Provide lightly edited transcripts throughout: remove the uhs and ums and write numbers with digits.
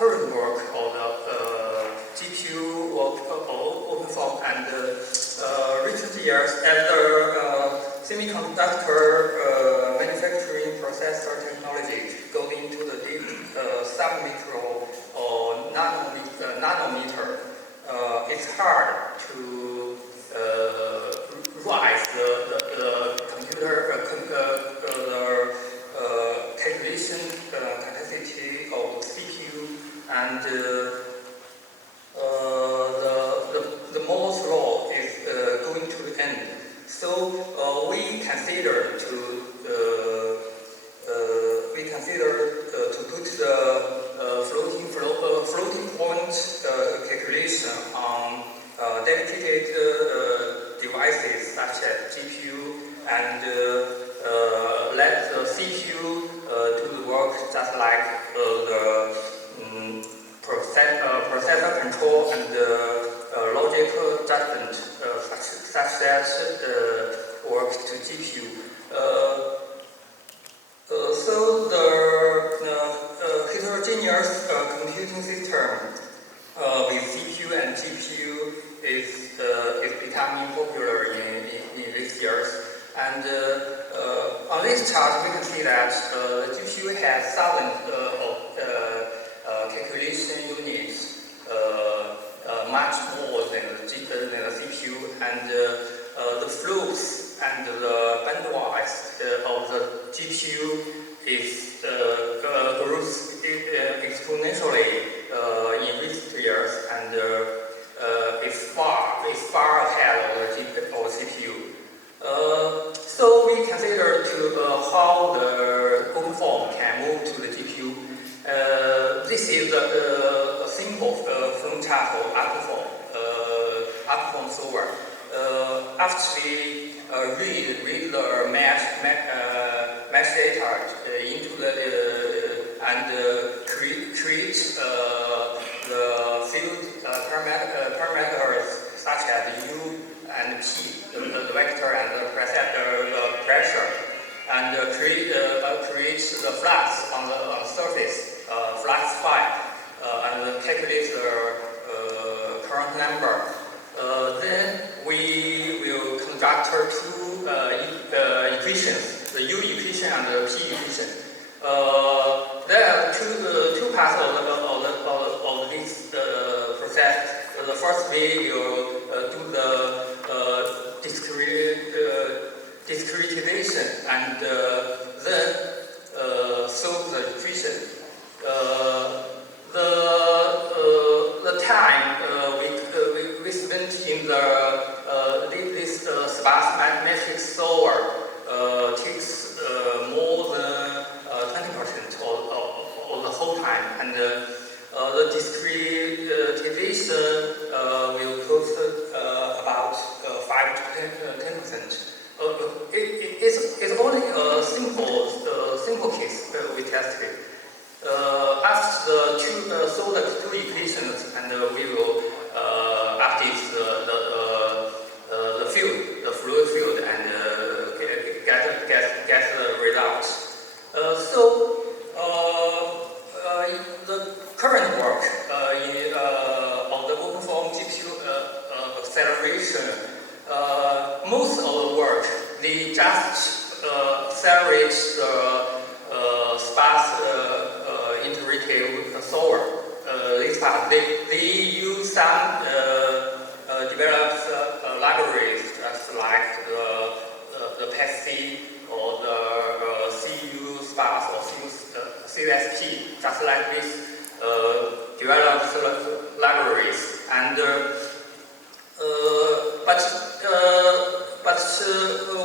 current work of the GPU of OpenFOAM and recent years as the semiconductor manufacturing processor technology goes into the deep sub-micro or nanometer, it's hard to rise the computer calculation capacity of CPU and the Moore's law is going to the end. So we consider to put the floating point calculation on dedicated devices such as GPU and let the CPU do the work just like the processor control and logical judgment such that work to GPU. So the heterogeneous computing system with CPU and GPU is becoming popular in these years. And on this chart, we can see that the GPU has thousands of calculation units, much more than the CPU, and the flows and the bandwidth of the GPU is grows exponentially in recent years, and is far ahead of the CPU. So we consider how the OpenFOAM can move to the GPU. This is a simple flow chart of OpenFOAM solver. After we read the mesh data into the and create the field parameters such as U and P, the vector and the pressure, and create the flux on the surface, flux phi, and calculate the current number. Then we will conduct two equations, the U equation and the P equation. There are two parts of this process. The first we will do the discretization and then solve the equation. The time we spent in this sparse matrix solver takes more than 20% of the whole time, and the discretization will cost about 5 to 10%. It's only a simple case we tested. After solve the two equations, and we will update the field, the fluid field, and get the results. The current work of the OpenFOAM GPU acceleration, most of the work they just accelerate the sparse iterative solver. This part they use some developed libraries like the PEC or the CU sparse or CSP, just like this developed libraries. And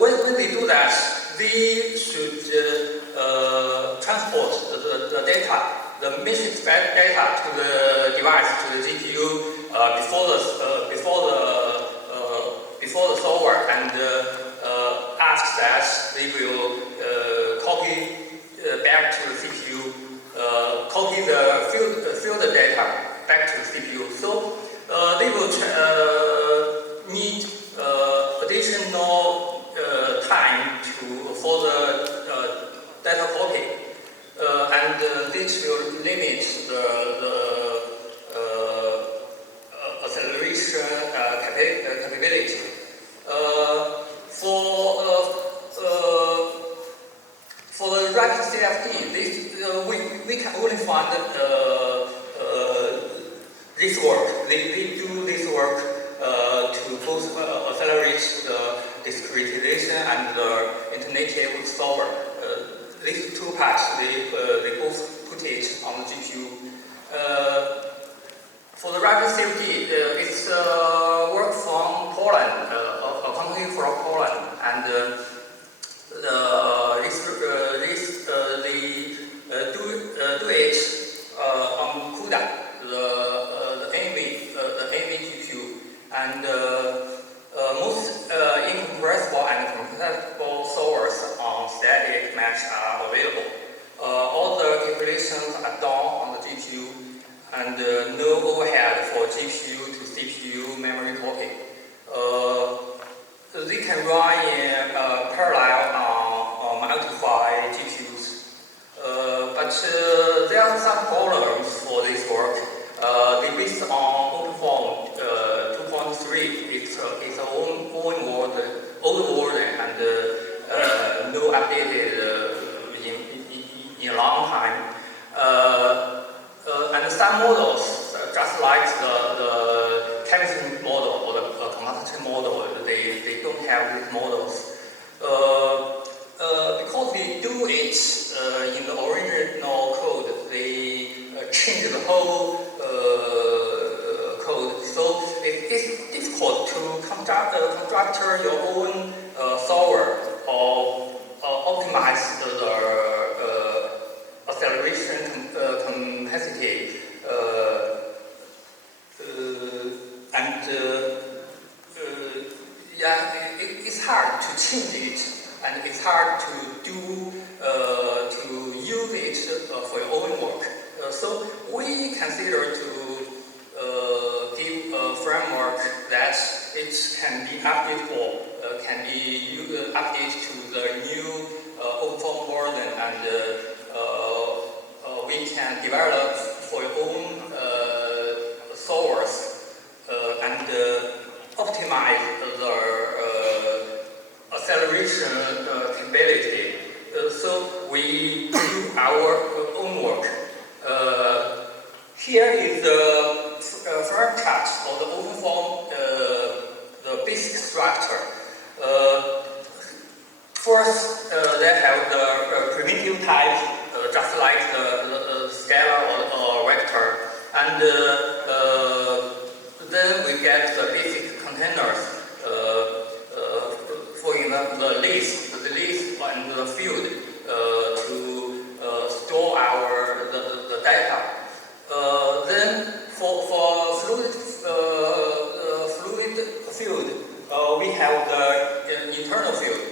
when they do that, they should transport the data, the matrix data to the device, to the GPU before the solver, and after that they will copy back to the CPU, copy the field data back to the CPU. So they will need additional time for the data copy, and this will limit the For the rapid CFD, we can only find this work. They do this work to both accelerate the discretization and the internative solver. These two parts, they both put it on the GPU. For the rapid CFD, it's work from Poland, a company from Poland, and they do it on CUDA, the NV GPU, and most incompressible and compressible solvers on static mesh are available. All the calculations are done on the GPU, and no overhead for GPU to CPU memory talking. They can run in parallel on multi-phi GPUs. But there are some problems for this work. They based on OpenFOAM 2.3. It's an old version and no updated in a long time. And some models, just like the chemistry model or the combustion model, they don't have these models. Because they do it in the original code, they change the whole code. So it's difficult to construct your own solver or optimize the acceleration capacity. It's hard to change it, and it's hard to use it for your own work. So we consider to give a framework that it can be updatable, can be updated to the new OpenFOAM version, and we can develop for your own solvers and optimize the acceleration capability. So we do our own work. Here is the front chart of the OpenFOAM, the basic structure. First, they have the primitive type, just like the scalar or vector, and then we get the basic containers. For example, the list and the field to store the data. Then for fluid field, we have the internal field.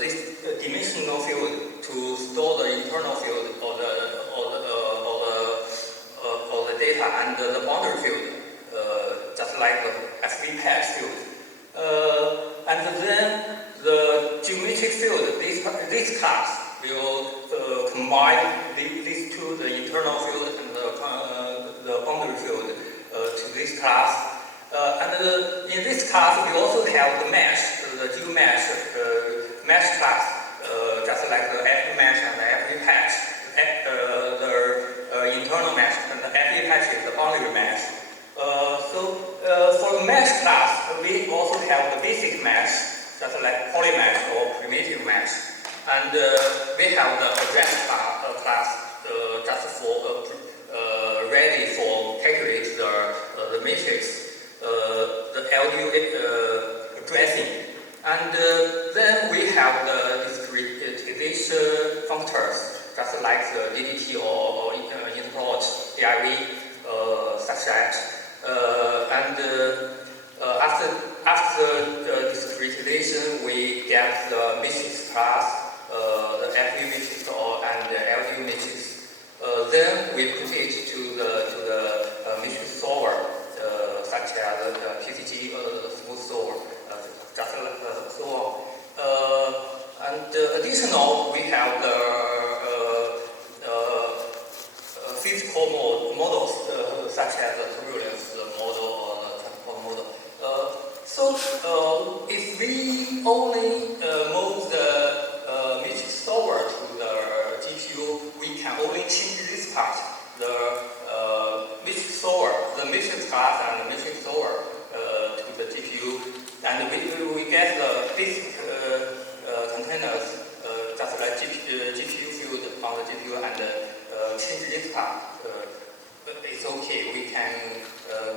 This dimensional field to store the internal field or the data, and the boundary field, just like the SV patch field. And then the geometric field, this class will combine these two, the internal field and the boundary field, to this class. And in this class, we also have the mesh, the geomesh mesh class, just like the FE mesh and the FE patch. The internal mesh and the FE patch is the boundary mesh. For the mesh class, we also have the basic mesh, just like polymesh or primitive mesh. And we have the address class just for ready for calculate the matrix, the LU addressing. And then we have the discretization functors, just like the DDT or interplot, DIV, such that. After discretization, we get the matrix class, the FU matrix and the LU matrix. Then we put it to the matrix solver, such as the PCG or the smooth solver, just like so on. And additional, we have the physical models, such as the turbulence model or the transport model. If we only move change this part, it's okay. We can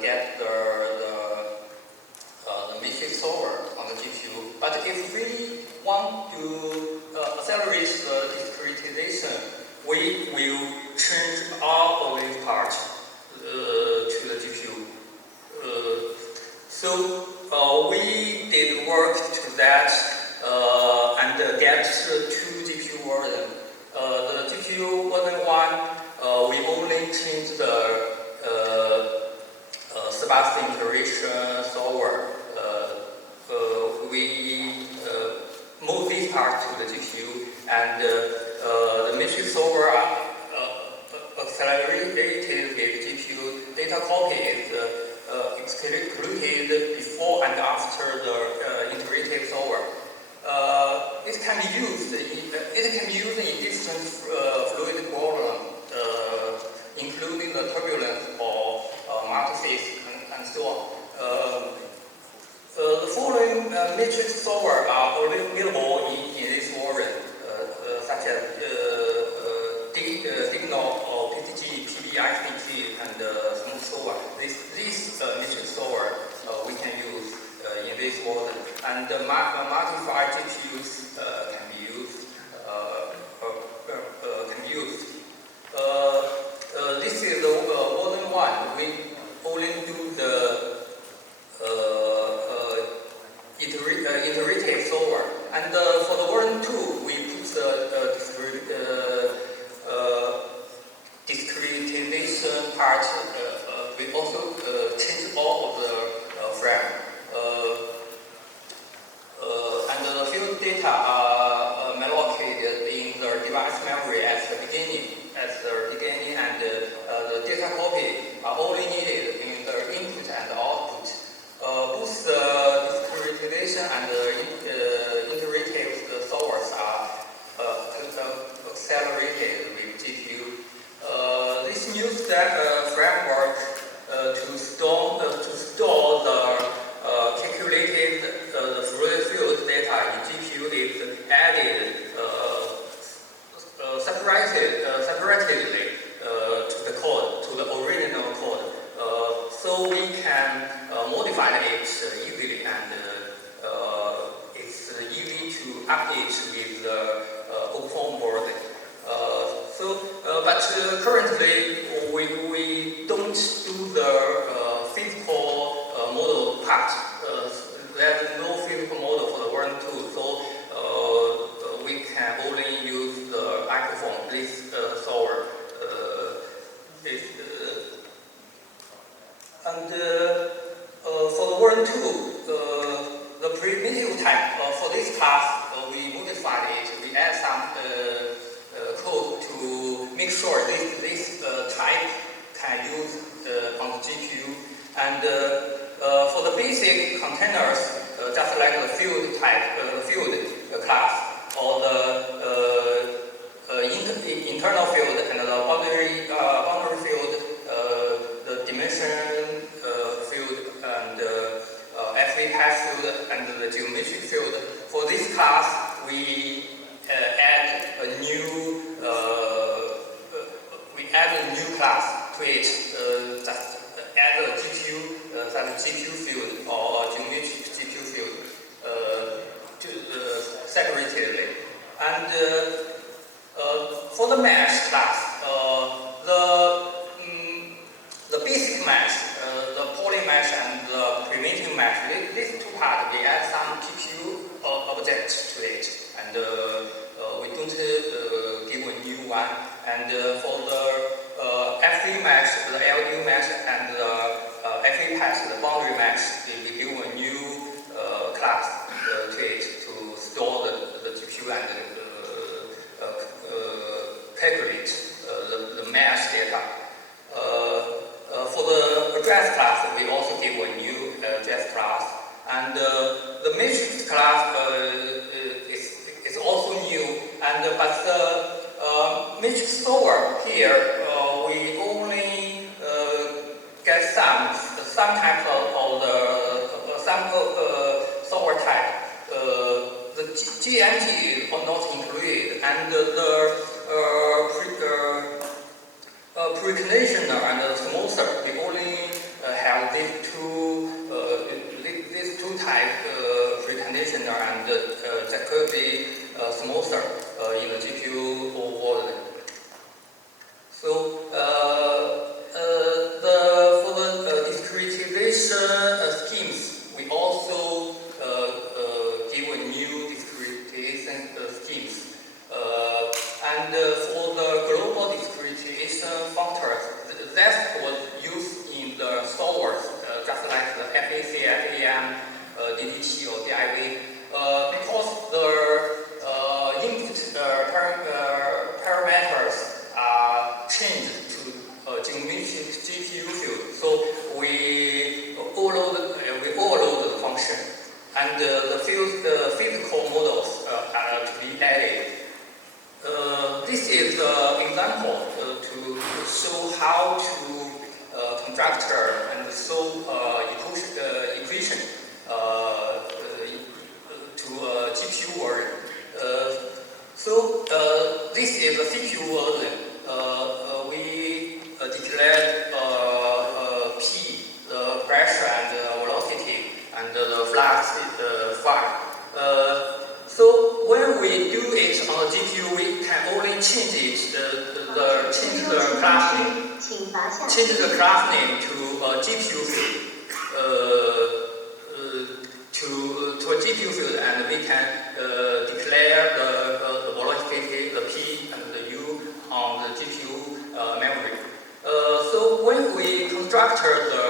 get the matrix solver on the GPU. But if we want to accelerate the discretization, we will change all of these parts to the GPU. So we did work to that and get two GPU versions. The GPU version 1, we only changed the Sebastian iteration solver. We moved this part to the GPU, and the matrix solver accelerated with GPU. Data copy is executed before and after the iterative solver. It can be used in different fluid problems, including the turbulence or multiphase and so on. The following matrix solver are available in this version, such as Signal or PTG, PBXDG, and Smooth solver. These matrix solver we can use in this version, and modified GPUs can be used. This is the version 1. We only do the iterative solver, and for the version 2, we put the discretization part. We also change all of the frame, and the field data are allocated in the device memory at the beginning, and the data copy are only needed in the input and output. Both the discretization and the iterative solvers are accelerated with GPU. This new framework to store the calculated fluid field data in GPU is added separately to the code, to the original code, so we can modify it easily, and it's easy to update with the OpenFOAM version. But currently we don't do the physical model part. There's no physical model for the version 2, so we can only use the microphone, this solver. And for the version 2, the primitive type for this class, we modified it. We add some code to make sure this type can use on the GPU. And for the basic containers, just like the field type, field class, or the internal field and the boundary field, the dimension field, and FV hash field, and the geometric field. For this class, we add a new class to it. Just add a GPU, GPU field or geometric GPU field separately. And for the mesh class, the basic mesh, the poly mesh and the primitive mesh, these two parts, we add some GPU objects to it, and we don't give a new one. And for the FV mesh, the LU mesh, and the FV patch, the boundary mesh, we give a new class to it to store the GPU and calculate the mesh data. For the address class, we also give a new address class, and the matrix class is also new. And but the matrix solver here, we only get some type of the solver type. The GMT is not included, and preconditioner and smoother. We only have these two types preconditioner, and that could be smoother in the GPU world. So for the discretization schemes, we also give a new discretization schemes. And for the global discretization functors, that was used in the solvers, just like the FAC, FAM, DDT, or DIV, because the input parameters are changed to geometric GPU field. So we overload the function, and the physical models are to be added. This is an example to show how to conjecture and solve equation to GPU version. This is a CPU version. We declared P, the pressure and the velocity, and the flux phi. So when we do it on the GPU, we can only change it, change the class name to a GPU field, to a GPU field, and we can declare the velocity, the P and the U on the GPU memory. So when we construct the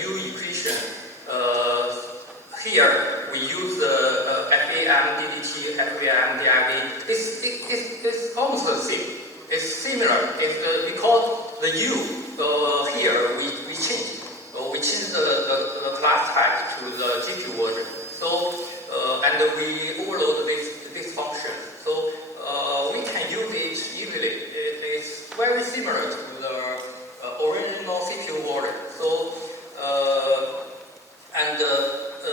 U equation, here we use the FAM, DDT, FAM, DIV. It's almost the same. It's similar. Because the U here we change. We change the class type to the GPU version. So and we overload this function. So we can use it easily. It's very similar to the original CPU version. So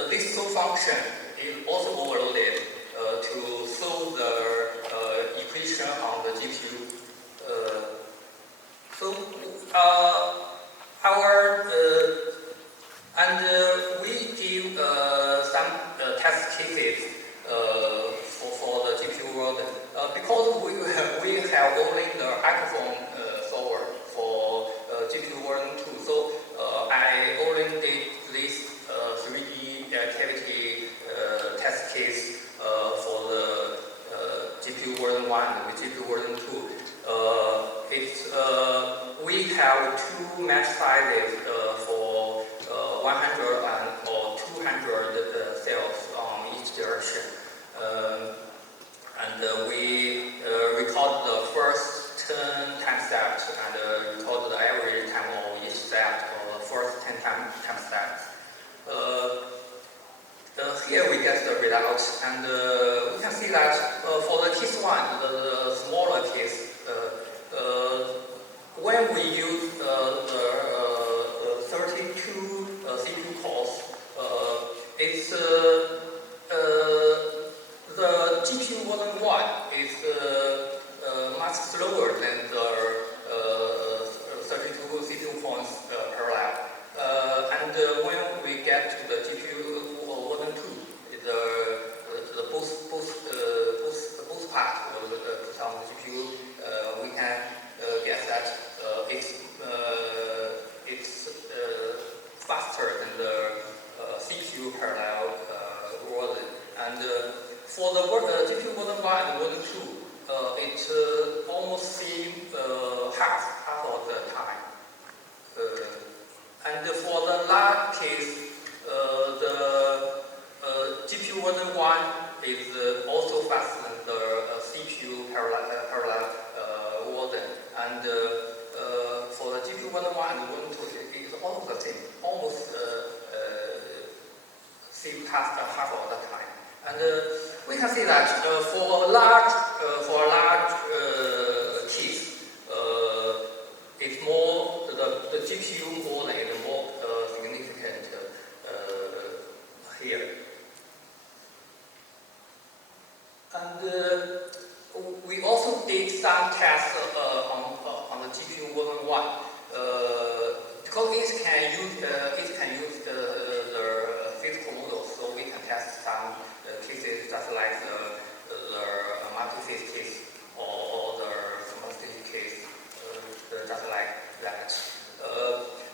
this solve function is also overloaded to solve the equation on the GPU. We give some test cases for the GPU world because we have only the hyperform solver for GPU version 2. So I only did this 3D cavity test case for the GPU version 1 and GPU version 2. We have two match sizes for 100 or 200 cells on each direction. We record the first 10 time steps and record the average time of each step for the first 10 time steps. Here we get the results, and we can see that for the case 1, the smaller case, when we use the 32 CPU cores, it's the GPU version 1 is much slower than the 32 CPU points parallel. And when we get to the GPU version 2, the boost part of the GPU, we can guess that it's faster than the CPU parallel version. And for the GPU version 1 and version 2, it almost seems half of the time. And for the large case, the GPU version 1 is also faster than the CPU parallel version. And for the GPU version 1 and version 2, it is almost the same, almost same half of the time. And we can see that for a large case, it's more the GPU version is more significant here. And we also did some tests case, just like the multi-phase case or the combustion case, just like that.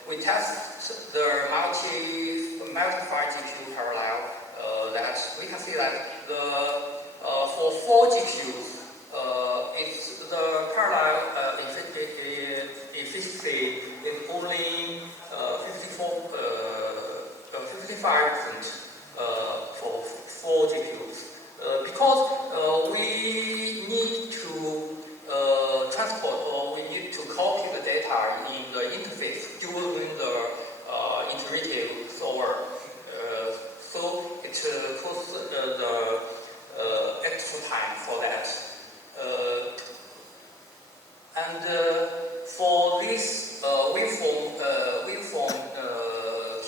We test the multi-file GPU parallel. That we can see that for 4 GPUs, it's the parallel efficiency is only 55% for 4 GPUs. Because we need to transport or we need to copy the data in the interface during the iterative solver. So it costs the extra time for that. For this waveform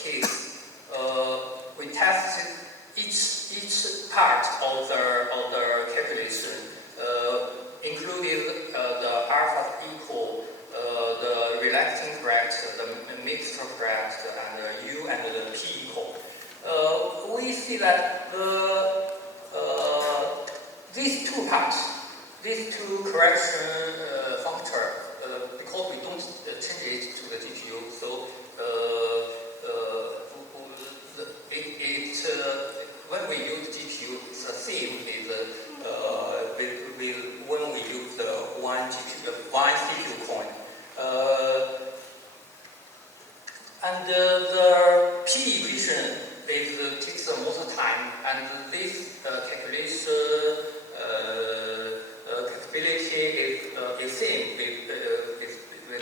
case, we tested each part of the calculation, including the alpha equal, the relaxing correct, the mixed correct, and the U and the P equal. We see that these two parts, these two correction functors, because we don't change it to the GPU, so when we use GPU, it's the same with when we use the one CPU coin. And the P equation takes the most time, and this calculation capability is same with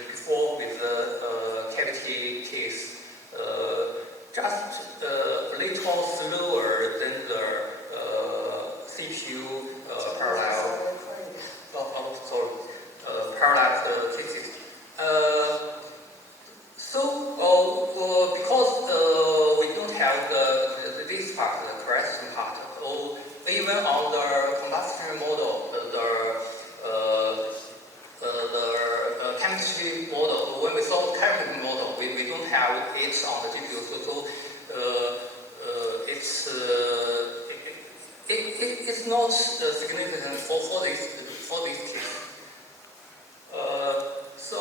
before with the cavity case, just a little slower than the CPU parallel. Parallel physics. Because we don't have this part, the correction part, or even on the combustion model, the chemistry model, when we solve the chemistry model, we don't have it on the GPU, so it's not significant for this case. So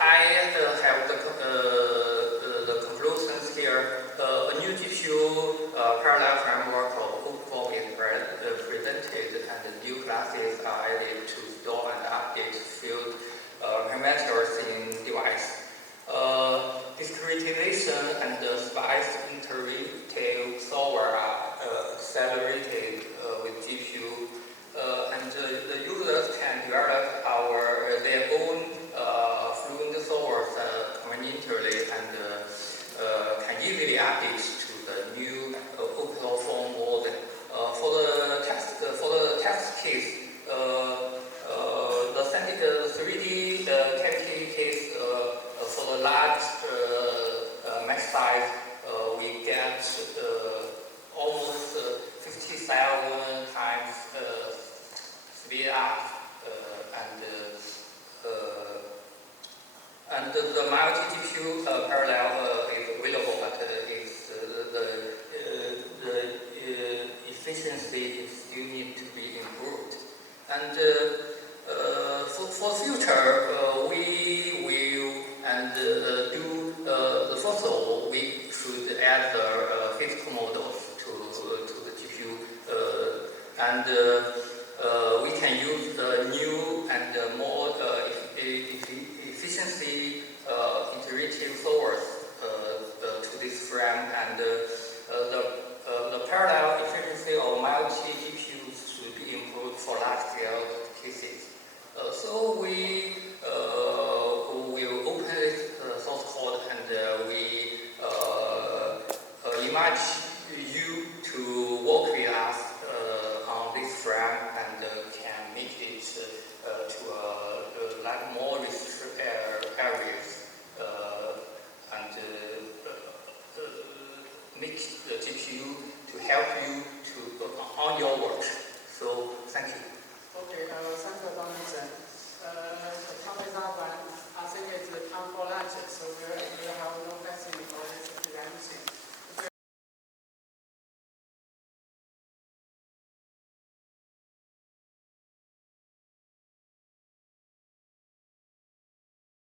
I have the conclusions here. A new GPU parallel framework of OpenFOAM is presented, and new classes are added to store and update field parameters in device. Discretization and spice iterative solver are accelerated with GPU, and the users can develop their own fluent solvers conveniently and can easily update to the new OpenFOAM model. For the test case, the 3D cavity case for the large mesh size, we get almost 50,000 times speed up, and the multi-GPU parallel is available, but the efficiency still need to be improved. And for future, we will do first of all, we should add the physical models to the GPU, and